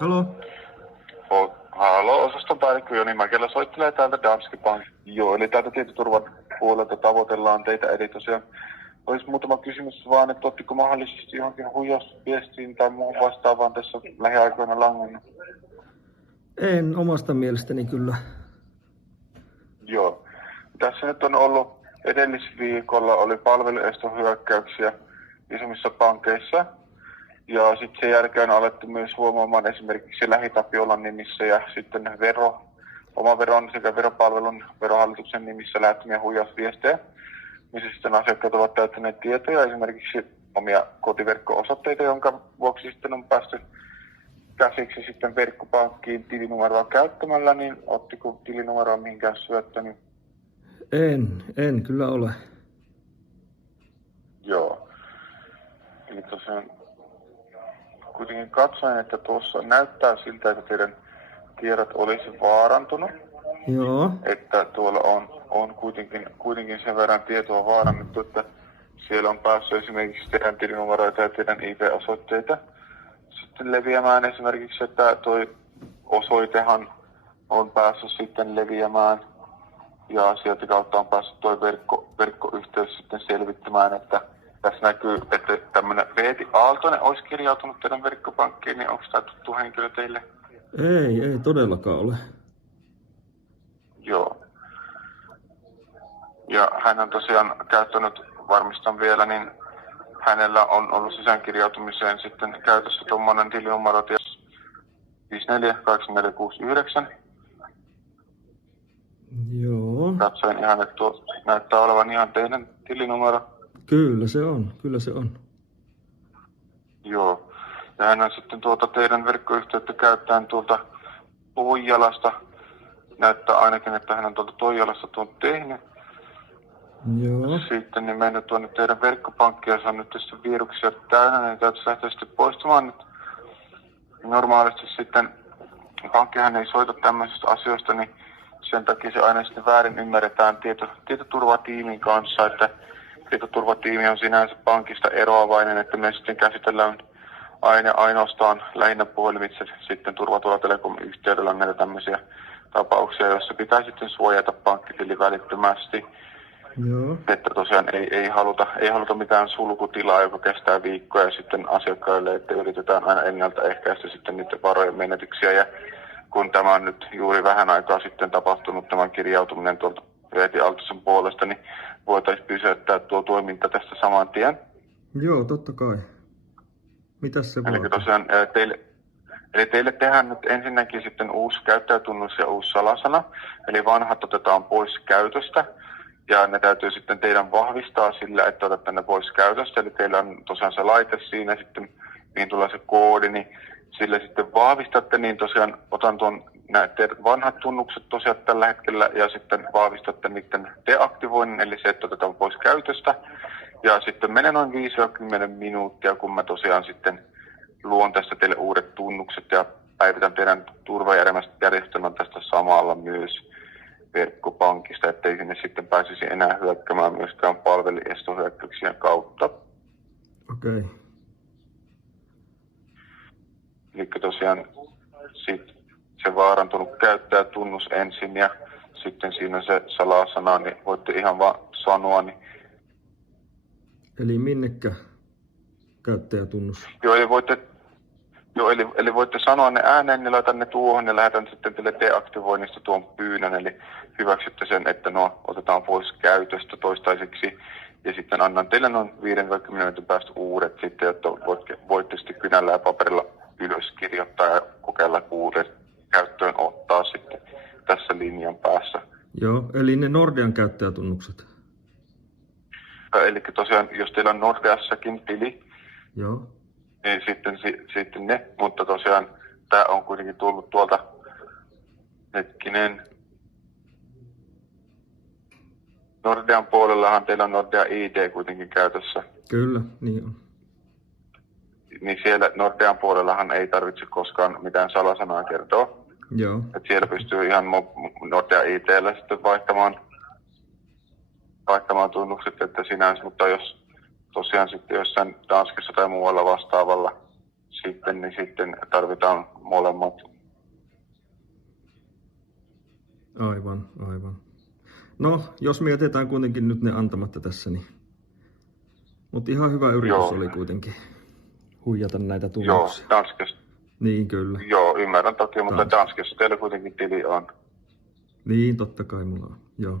Halo? Halo, osastonpäällikkö Joni Mäkelä soittelee täältä Danske Bank. Joo, eli täältä tietoturvan puolelta tavoitellaan teitä. Eli tosiaan olisi muutama kysymys vaan, että ottiko mahdollisesti johonkin huijausviestiin tai muuhun vastaavaan tässä lähiaikoina langannut? En omasta mielestäni kyllä. Joo. Tässä nyt on ollut edellisviikolla oli palveluestohyökkäyksiä isommissa pankeissa. Ja sitten sen jälkeen on alettu myös huomaamaan esimerkiksi LähiTapiolan nimissä ja sitten oma veron sekä veropalvelun verohallituksen nimissä lähettämiä huijausviestejä, missä sitten asiakkaat ovat täyttäneet tietoja, esimerkiksi omia kotiverkko-osoitteita, jonka vuoksi sitten on päästy käsiksi sitten verkkopankkiin tilinumeroa käyttämällä, niin ottiko tilinumeroa mihinkään syöttänyt? En kyllä ole. Joo. Eli tosiaan kuitenkin katsoin, että tuossa näyttää siltä, että teidän tiedot olisi vaarantunut. Joo. Että tuolla on kuitenkin sen verran tietoa vaarannettu, että siellä on päässyt esimerkiksi teidän tilinumeroita ja teidän IP-osoitteita sitten leviämään. Esimerkiksi, että toi osoitehan on päässyt sitten leviämään ja sieltä kautta on päässyt toi verkkoyhteys sitten selvittämään, että tässä näkyy, että tämmöinen Veeti Aaltonen olisi kirjautunut teidän verkkopankkiin, niin onko tämä tuttu henkilö teille? Ei todellakaan ole. Joo. Ja hän on tosiaan käyttänyt, varmistan vielä, niin hänellä on ollut sisäänkirjautumiseen sitten käytössä tuommoinen tilinumero 548469. Joo. Katsoin ihan, että tuo näyttää olevan ihan teidän tilinumero. Kyllä se on. Joo. Ja hän on sitten teidän verkkoyhteyttä käyttäen tuolta Toijalasta. Näyttää ainakin, että hän on tuolta Toijalasta tuon tehnyt. Joo. Sitten niin mennyt tuonne teidän verkkopankkiin ja se on nyt tässä viruksia täynnä, niin täytyisi lähteä sitten poistumaan nyt. Normaalisti sitten pankkihan ei soita tämmöisistä asioista, niin sen takia se aina sitten väärin ymmärretään tietoturvatiimin kanssa, että tietoturvatiimi on sinänsä pankista eroavainen, että me sitten käsitellään ainoastaan lähinnä puhelimitse sitten turvatulla telekom-yhteydellä näitä tämmöisiä tapauksia, joissa pitää sitten suojata pankkitili välittömästi. Joo. Että tosiaan ei haluta mitään sulkutilaa, joka kestää viikkoja ja sitten asiakkaille, että yritetään aina ennaltaehkäistä sitten niitä varojen menetyksiä. Ja kun tämä on nyt juuri vähän aikaa sitten tapahtunut tämän kirjautuminen tuolta Veeti Aaltosen puolesta, niin voitaisiin pysäyttää tuo toiminta tästä saman tien. Joo, totta kai. Mitäs se Eli vaatii? tosiaan teille tehdään nyt ensinnäkin sitten uusi käyttäjätunnus ja uusi salasana, eli vanhat otetaan pois käytöstä. Ja ne täytyy sitten teidän vahvistaa sillä, että otatte ne pois käytöstä. Eli teillä on tosiaan se laite siinä sitten, mihin tulee se koodi, niin sillä sitten vahvistatte, niin tosiaan otan tuon teidän vanhat tunnukset tosiaan tällä hetkellä ja sitten vahvistatte niiden deaktivoinnin, eli se, että otetaan pois käytöstä. Ja sitten menee noin 5-10 minuuttia, kun mä tosiaan sitten luon tästä teille uudet tunnukset ja päivitän teidän turvajärjestelmän tästä samalla myös verkkopankista, ettei sinne sitten pääsisi enää hyökkäämään myöskään palveluestohyökkäyksien kautta. Okei. Eli tosiaan se vaarantunut käyttäjätunnus ensin ja sitten siinä se salasana, niin voitte ihan vaan sanoa. Niin... Eli minnekä käyttäjätunnus? Joo, eli voitte sanoa ne ääneen, niin laitan ne tuohon ja lähetän sitten teille deaktivoinnista tuon pyynnön, eli hyväksytte sen, että otetaan pois käytöstä toistaiseksi, ja sitten annan teille noin 5-10 minuutin päästä uudet sitten, jotta voitte sitten kynällä ja paperilla ylöskirjoittaa ja kokeilla uudet käyttöön ottaa sitten tässä linjan päässä. Joo, eli ne Nordean käyttäjätunnukset. Eli tosiaan, jos teillä on Nordeassakin tili, Joo. niin sitten ne, mutta tosiaan tämä on kuitenkin tullut tuolta Nordean puolellahan teillä on Nordea ID kuitenkin käytössä. Kyllä, niin on. Niin siellä Nordean puolellahan ei tarvitse koskaan mitään salasanaa kertoa. Joo. Et siellä pystyy ihan Nordea ID:llä sitten vaihtamaan tunnukset, että sinänsä, mutta jos tosiaan sitten jossain Danskessa tai muualla vastaavalla sitten, niin sitten tarvitaan molemmat. Aivan. No, jos me jätetään kuitenkin nyt ne antamatta tässä, niin... Mutta ihan hyvä yritys Joo. oli kuitenkin huijata näitä Joo, tunnuksia. Danskessa. Niin, kyllä. Joo, ymmärrän toki, mutta Danskessa teillä kuitenkin tili on. Niin, totta kai mulla on. Joo.